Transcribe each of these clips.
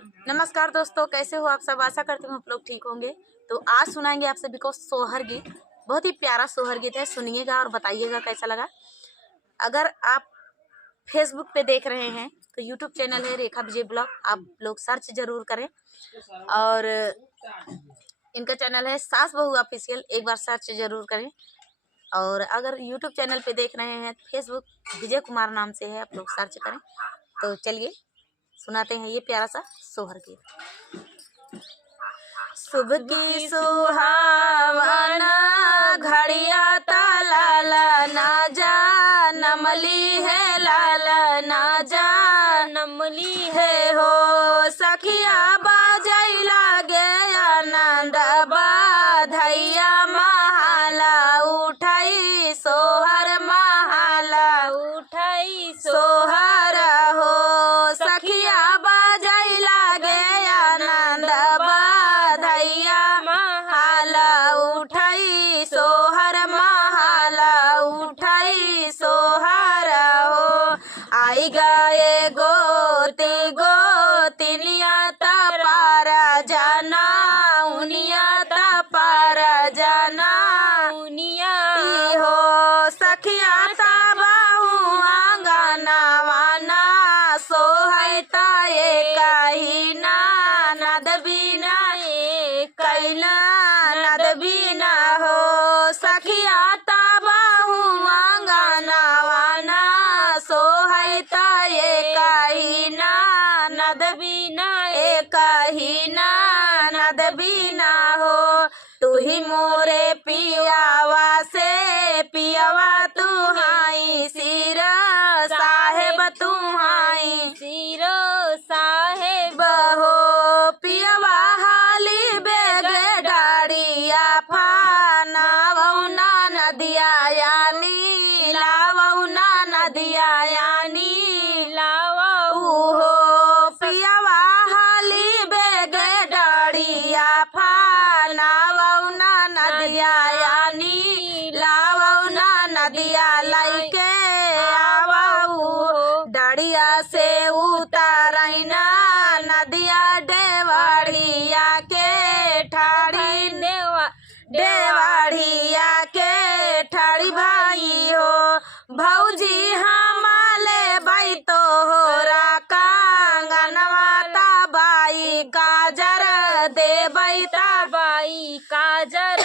नमस्कार दोस्तों, कैसे हो आप सब। आशा करती हूँ आप लोग ठीक होंगे। तो आज सुनाएंगे आप सभी को सोहर गीत। बहुत ही प्यारा सोहर गीत है, सुनिएगा और बताइएगा कैसा लगा। अगर आप फेसबुक पे देख रहे हैं तो यूट्यूब चैनल है रेखा विजय ब्लॉग, आप लोग सर्च जरूर करें। और इनका चैनल है सास बहू ऑफिशियल, एक बार सर्च जरूर करें। और अगर यूट्यूब चैनल पे देख रहे हैं फेसबुक विजय कुमार नाम से है, आप लोग सर्च करें। तो चलिए सुनाते हैं ये प्यारा सा सोहर गीत। सुबह की सुहावना घड़िया लाला ना जा नमली है, लाला ना जा नमली है हो। सखिया बाजै लागे आनंद बाधैया महाला उठाई सोहर, महाला उठाई सोहर हो। सखिया बाजै लागे आनंद बाधैया महाला उठाई सोहर, महाला उठाई सोहर हो। आई गए गोती गोतिनिया तपारा जाना उनिया, तपारा जाना उनिया हो। सखिया तबाहू आंगना वाना सोहता कही ना नद बिना कैला नद बिना हो। सखिया तबाहू आंगना वाना सोहता कही ना नद बिना, कही ना नद बिना हो। तू ही मोरे पियावा से पियावा तू हाई सिर साहेब, तू हाई सिर साहेब हो। पियावा हाली बेग डाड़िया फाना वौना नदिया यानी लावौना नदिया यानी लावऊ हो। पियावा हाली बेग डाड़िया फाना वौना नदिया यानी लावौना नदिया लैके आवऊ। डाड़िया से उतारैना नदिया डेवाड़िया के ठाड़ी, डेवाड़िया के ठाड़ी भाई हो। भौजी हमाले बाई तो हो राका गनवाता बाई काजर दे बैता बाई काजर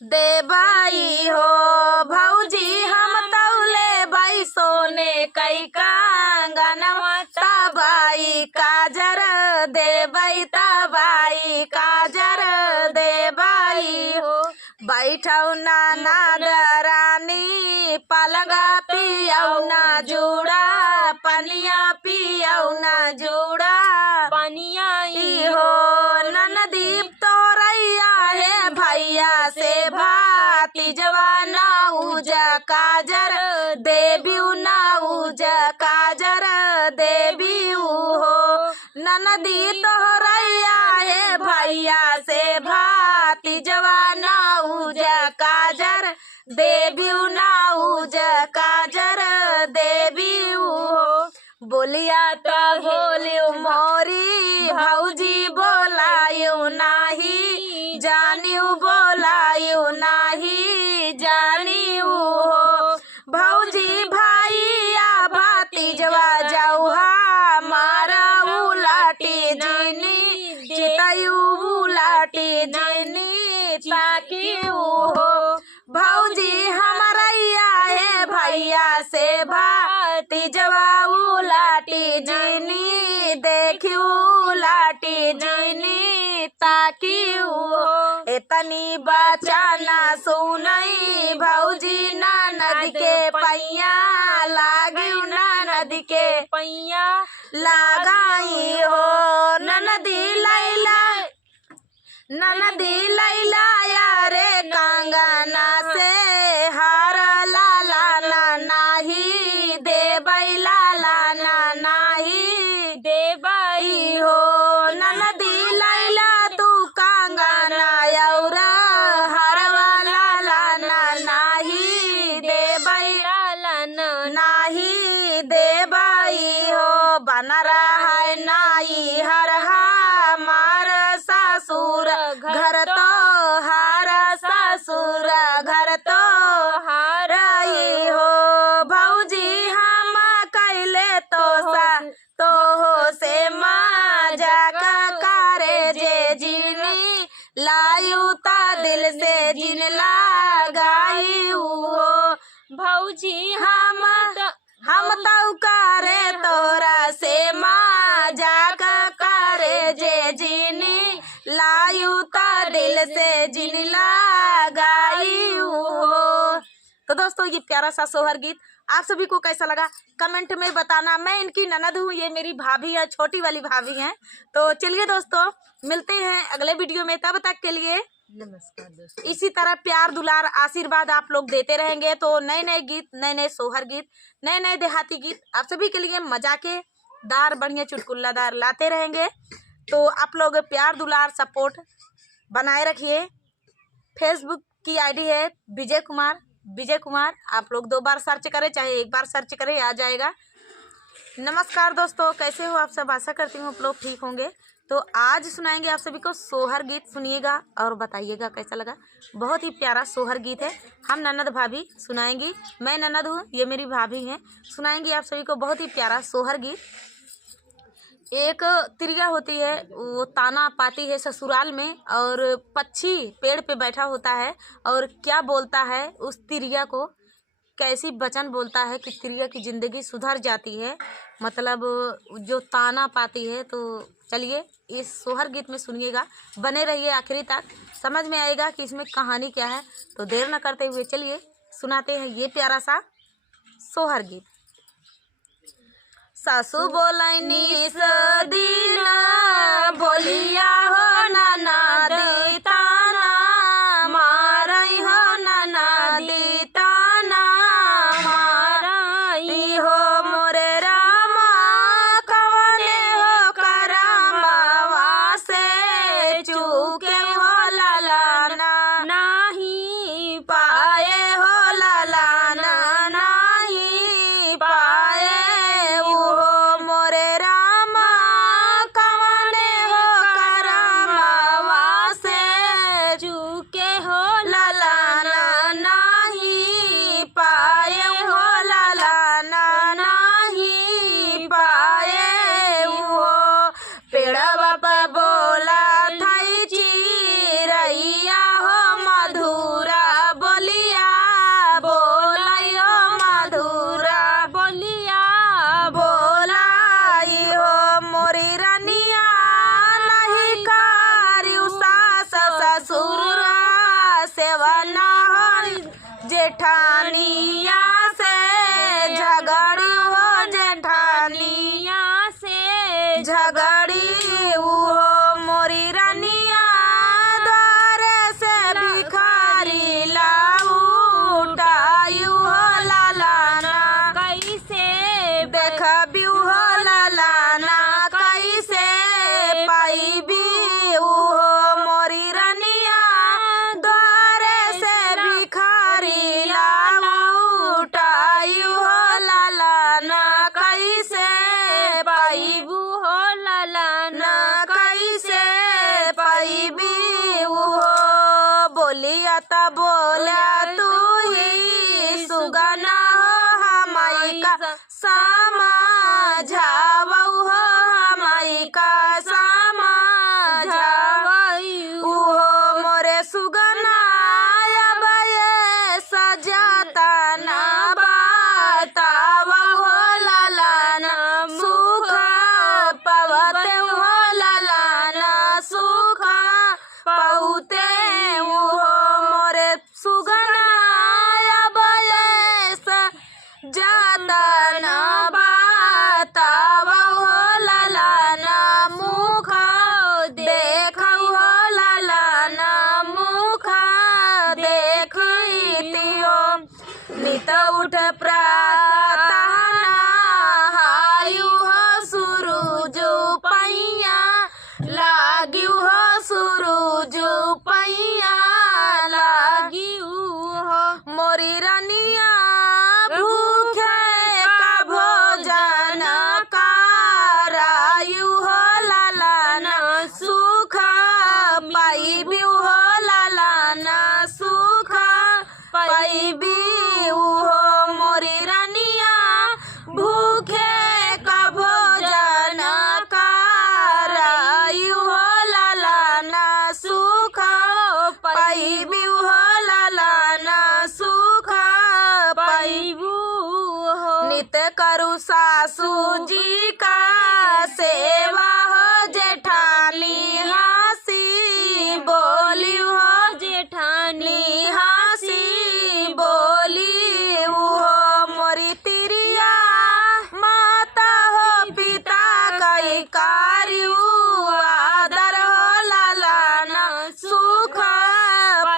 दे बाई हो। भौजी हम तौले बाई सोने कई कंगनवाता बाई काजर दे बैता बाई काजर दे बाई हो। बैठौ ना नादरानी पलगा पियौ ना जुड़ा, पनिया पियौ ना जुड़ा पनिया हो। ननदीप तोरैया है भैया से भाती जवाना उजा काजर देवी ना उजा काजर देवी हो। ननदी तोरैया है भैया से भाती जवाना उजा काजर देवी ना उजा काजर देवी हो। बोलिया तो बोलियो मोरी भौजी बोलायो नाही, जानियो बोलायो नाही जानियो हो। भौजी भाईया भातीजवा जौहा मारा उलाटी जिनी चितयू उलाटी जिनी ताकियो हो। भौजी हमरैया है भैया से भातीजवा उलाटी जिनी देखियो उलाटी जिनी ताकियो हो। एतनी बचाना सुनई भौजी ननद के पैया लागियो, ननद के पैया लगाई हो। ननदी लैला ननदी लैला यारे कंगना से हार लाला ना नाही देबै, लाला ना नाही देबै हो। ननदी लैला तू कंगना और हरवा लाला ना नाही देबै, लाला ना नाही देबै हो। बनरा है नाई हर हमार ससुर घर तो हार ससुर घर तो हार हो भौजी हम कैले तो हो से मजाक करे जे जिनी लायू ता दिल से जिन लगाई हो भौजी हम तो करे तोरा से मजाक करे जे जिनी लायू ता दिल से जिन लगाई हो। तो दोस्तों ये प्यारा सा सोहर गीत आप सभी को कैसा लगा कमेंट में बताना। मैं इनकी ननद हूँ, ये मेरी भाभी है, छोटी वाली भाभी हैं। तो चलिए दोस्तों मिलते हैं अगले वीडियो में, तब तक के लिए नमस्कार दोस्तों। इसी तरह प्यार दुलार आशीर्वाद आप लोग देते रहेंगे तो नए नए गीत, नए नए सोहर गीत, नए नए देहाती गीत आप सभी के लिए मजाकेदार बढ़िया चुटकुल्लादार लाते रहेंगे। तो आप लोग प्यार दुलार सपोर्ट बनाए रखिए। फेसबुक की आईडी है विजय कुमार। आप लोग 2 बार सर्च करें चाहे 1 बार सर्च करें, आ जाएगा। नमस्कार दोस्तों, कैसे हो आप सब? आशा करती हूँ आप लोग ठीक होंगे। तो आज सुनाएंगे आप सभी को सोहर गीत, सुनिएगा और बताइएगा कैसा लगा। बहुत ही प्यारा सोहर गीत है। हम ननद भाभी सुनाएंगी, मैं ननद हूँ, ये मेरी भाभी हैं, सुनाएंगी आप सभी को बहुत ही प्यारा सोहर गीत। एक तिरिया होती है, वो ताना पाती है ससुराल में, और पक्षी पेड़ पे बैठा होता है और क्या बोलता है उस तिरिया को, कैसी वचन बोलता है कि तिरिया की ज़िंदगी सुधर जाती है, मतलब जो ताना पाती है। तो चलिए इस सोहर गीत में सुनिएगा, बने रहिए आखिरी तक, समझ में आएगा कि इसमें कहानी क्या है। तो देर न करते हुए चलिए सुनाते हैं ये प्यारा सा सोहर गीत। सासू बोलैनी दिन बोलिया हो नाना दी ताना मारई हो नाना दी ताना मारई हो मोरे रामा कवने हो करमवा से चूके हो ललाना नहीं पाए हो ललाना नहीं पाए मोरे रामा कवने हो करमवा से चूके हो ललाना नहीं पाए हो ललाना नहीं पाए हो। पेड़वा पर बोला थई चिरैया हो मधुरा बोलिया बोलियो मधुरा बोलिया बोलाई हो मोरी रनिया नहीं करियो सास ससुर सेवना हो जेठानिया से झगड़ी हो जेठानिया से झगड़ी हो मोरी रनिया द्वारे से भिखारी लाउटायु हो ललाना कैसे देखबिउ हो ललाना कैसे पाइबी हो मोरी रनिया द्वारे से भिखारी लाउटायु हो ललाना कैसे पाइबू हो ललाना कैसे पाइबी हो। बोलिया ता बोला तू ही सुगना हो हमाई का समझावऊ हो हमाई का समझावऊ हो मोरे सुगना अब ये सजाता ना बतावऊ हो ललाना सुख पवते हो ललाना सुख पौते हो मोरे सुगना अब ये सजाता ना बतावऊ हो ललाना मुख देखऊ हो ललाना मुख देखितियो नित उठ प्रातः नहायु हो सूरज पैया लागिउ हो सूरज पैया लागिउ हो मोरी रनिया भूखे का भोजन करायु रयू हो लालाना सुख पाइबी हो लालाना सुख पाइबी हो मोरी रानिया भूखे का भोजन करायु हो लालाना सुख पाइबी हो लालाना सुख पाइबू हो नित करू सासू जी का सेवा हो जेठानी हंसी बोली हो जेठानी हंसी बोली हो मोरी तिरिया माता हो पिता कई कार्य आदर हो लालाना सुख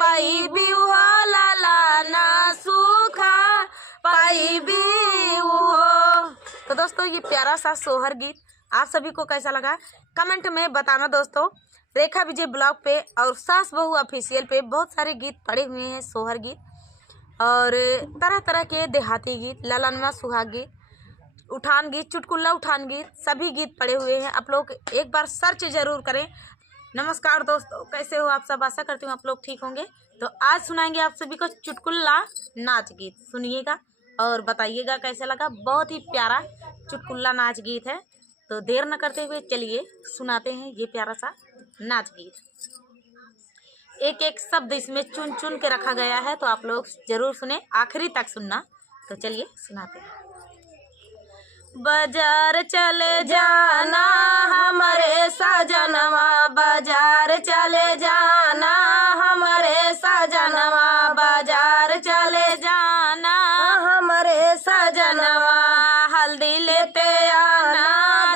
पाइबी हो लालाना सुख पाइबी हो। तो दोस्तों ये प्यारा सा सोहर गीत आप सभी को कैसा लगा कमेंट में बताना दोस्तों। रेखा विजय ब्लॉग पे और सास बहू ऑफिशियल पे बहुत सारे गीत पड़े हुए हैं, सोहर गीत और तरह तरह के देहाती गीत, ललनमा सुहाग गीत, उठान गीत, चुटकुल्ला उठान गीत, सभी गीत पड़े हुए हैं। आप लोग एक बार सर्च जरूर करें। नमस्कार दोस्तों, कैसे हो आप सब? आशा करती हूँ आप लोग ठीक होंगे। तो आज सुनाएंगे आप सभी को चुटकुल्ला नाच गीत, सुनिएगा और बताइएगा कैसा लगा। बहुत ही प्यारा चुटकुल्ला नाच गीत है। तो देर न करते हुए चलिए सुनाते हैं ये प्यारा सा नाच गीत। एक एक शब्द इसमें चुन चुन के रखा गया है, तो आप लोग जरूर सुने, आखिरी तक सुनना। तो चलिए सुनाते हैं। बाजार चले जाना हमारे सजनवा, बाजार चले जाना हमारे सजनवा, बाजार चले जाना हमारे सजनवा, हल्दी लेते आना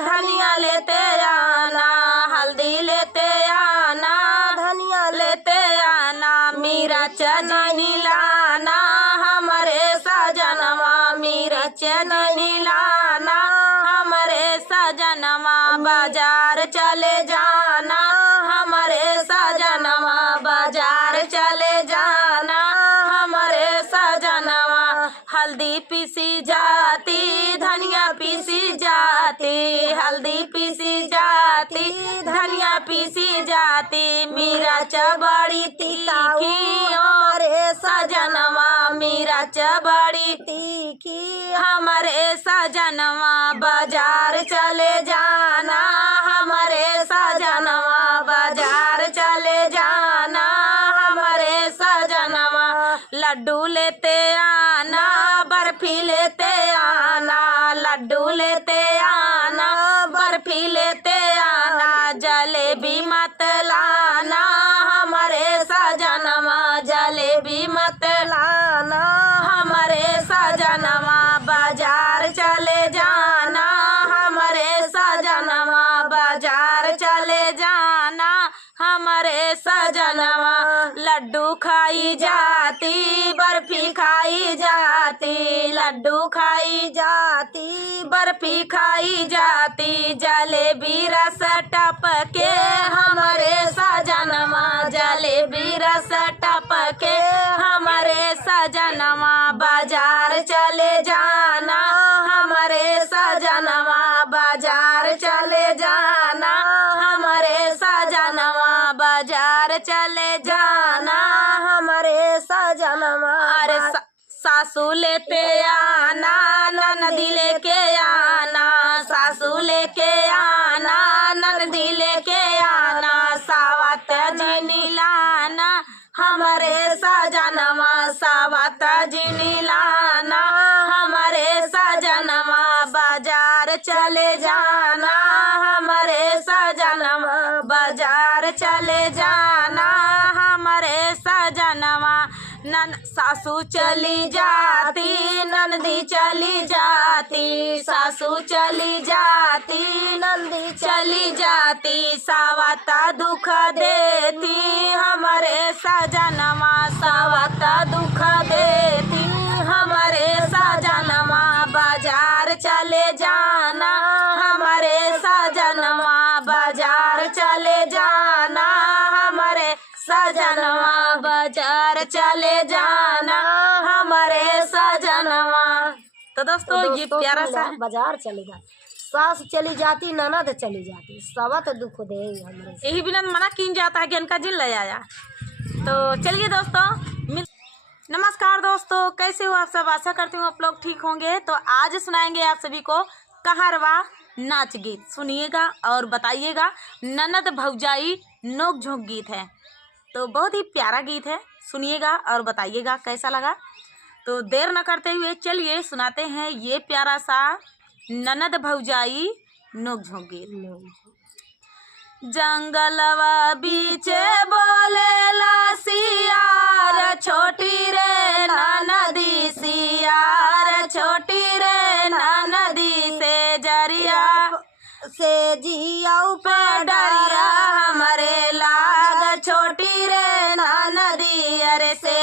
धनिया लेते आना, हल्दी लेते आना धनिया लेते आना, मिर्च नहीं लाना हमारे सजनवा, मिर्च नहीं लाना हमारे सजनवा, बाजार चले जाना हमारे सजनवा, बाजार चले जाना हमारे सजनवा, हल्दी पीसी जाती धनिया पीसी जाती, हल्दी पीसी जाती धनिया पीसी जाती, मिर्च बड़ी तीखी हमारे सजनवा, मिर्च बड़ी तीखी हमारे सजनवा, बाजार चले जाना हमारे सजनवा, बाजार चले जाना हमारे सजनवा, लड्डू लेते आना बर्फी लेते आना, लड्डू लेते आना बर्फी लेते आना, जलेबी मत लाना हमारे सजनवा, जलेबी मत लाना हमारे सजनवा, बाजार चले जाना हमारे सजनवा, बाजार चले जाना हमारे सजनवा, लड्डू खाई जाती बर्फी खाई जाती, लड्डू खाई जाती बर्फी खाई जाती, जलेबी रस टपके हमारे सजनवा, जलेबी रस टपके हमारे सजनवा, बाजार चले जाना हमारे सजनवा, बाजार चले जाना हमारे सजनवा, बाजार चले जाना हमारे सजनवा, अरे सासू लेते आना ननदी लेके आना, सासू लेके आना ननदी लेके आना, सावत जी लाना हमारे सजनवा, सावत जी लाना हमारे सजनवा, बाजार चले जाना हमारे सजनवा, बाजार चले जाना हमारे सजनवा, सासू चली जाती नंदी चली जाती, सासू चली जाती नंदी चली जाती, सावता दुख देती हमारे सजनवा, सावता दुख देती हमारे सजनवा, बाजार चले जाना हमारे सजनवा, बाजार चले जाना हमारे सजनवा, बाजार चले जाना हमारे सजनवा। तो दोस्तों ये प्यारा सा बाजार चलेगा सास चली जाती, ननद चली जाती, सबत दुख दे हमरे। यही बिना मना किन जाता है कि इनका जिल ले आया। तो चलिए दोस्तों, नमस्कार दोस्तों, कैसे हो आप सब? आशा करती हूँ आप लोग ठीक होंगे। तो आज सुनाएंगे आप सभी को कहारवा नाच गीत। सुनिएगा और बताइएगा। ननद भौजाई नोक झोंक गीत है, तो बहुत ही प्यारा गीत है। सुनिएगा और बताइएगा कैसा लगा। तो देर न करते हुए चलिए सुनाते हैं ये प्यारा सा ननद भौजाई नोक झोंक गीत। जंगलवा बीचे बोलेला सियार, छोटी रे ननदी सियार, छोटी रे ननदी से जरिया से जियाऊ पे डरिया हमरे लाग, छोटी रे ननदी अरे से